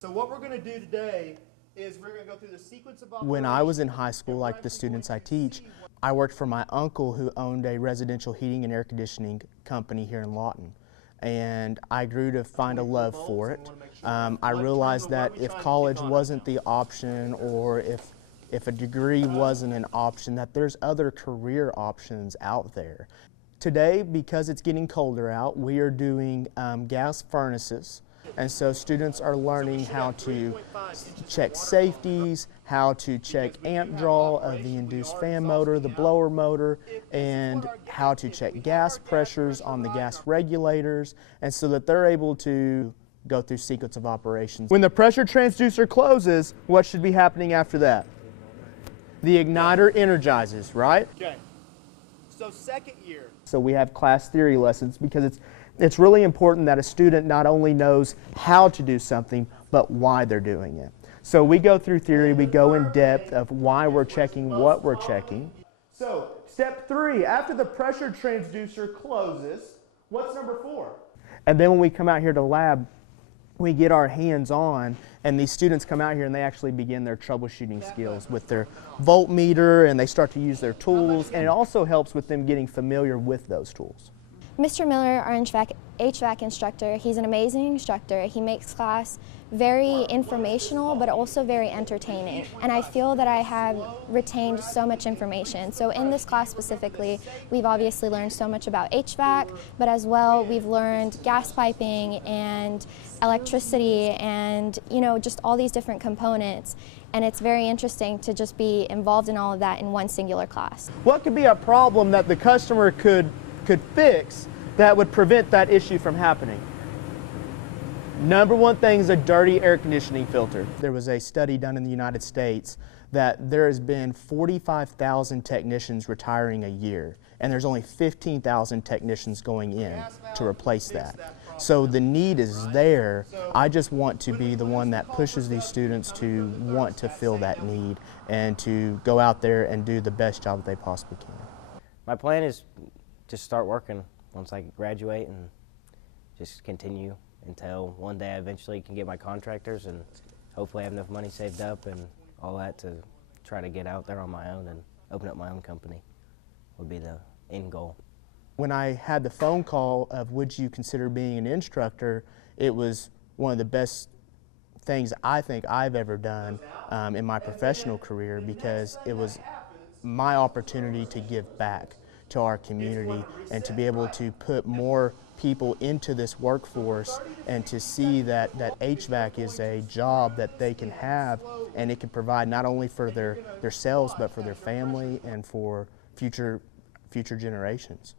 So what we're going to do today is we're going to go through the sequence of operations. When I was in high school, like the students I teach, I worked for my uncle who owned a residential heating and air conditioning company here in Lawton. And I grew to find a love for it. I realized that if college wasn't the option, or if a degree wasn't an option, that there's other career options out there. Today, because it's getting colder out, we are doing gas furnaces. And so students are learning how to check safeties, how to check amp draw of the induced fan motor, the blower motor, and how to check gas pressures on the gas regulators, and so that they're able to go through sequence of operations. When the pressure transducer closes, what should be happening after that? The igniter energizes, right? Okay. So second year. So we have class theory lessons because it's really important that a student not only knows how to do something, but why they're doing it. So we go through theory, we go in depth of why we're checking what we're checking. So step 3, after the pressure transducer closes, what's number 4? And then when we come out here to lab, we get our hands on, and these students come out here and they actually begin their troubleshooting skills with their voltmeter, and they start to use their tools, and it also helps with them getting familiar with those tools. Mr. Miller, our HVAC instructor, he's an amazing instructor. He makes class very informational but also very entertaining. And I feel that I have retained so much information. So in this class specifically, we've obviously learned so much about HVAC, but as well we've learned gas piping and electricity and, you know, just all these different components. And it's very interesting to just be involved in all of that in one singular class. What could be a problem that the customer could fix that would prevent that issue from happening? Number one thing is a dirty air conditioning filter. There was a study done in the United States that there has been 45,000 technicians retiring a year, and there's only 15,000 technicians going in to replace that. So the need is there. I just want to be the one that pushes these students to want to fill that need and to go out there and do the best job that they possibly can. My plan is just start working once I graduate and just continue until one day I eventually can get my contractors and hopefully have enough money saved up and all that to try to get out there on my own and open up my own company would be the end goal. When I had the phone call of would you consider being an instructor, it was one of the best things I think I've ever done in my professional career, because it was my opportunity to give back to our community and to be able to put more people into this workforce and to see that HVAC is a job that they can have, and it can provide not only for themselves but for their family and for future generations.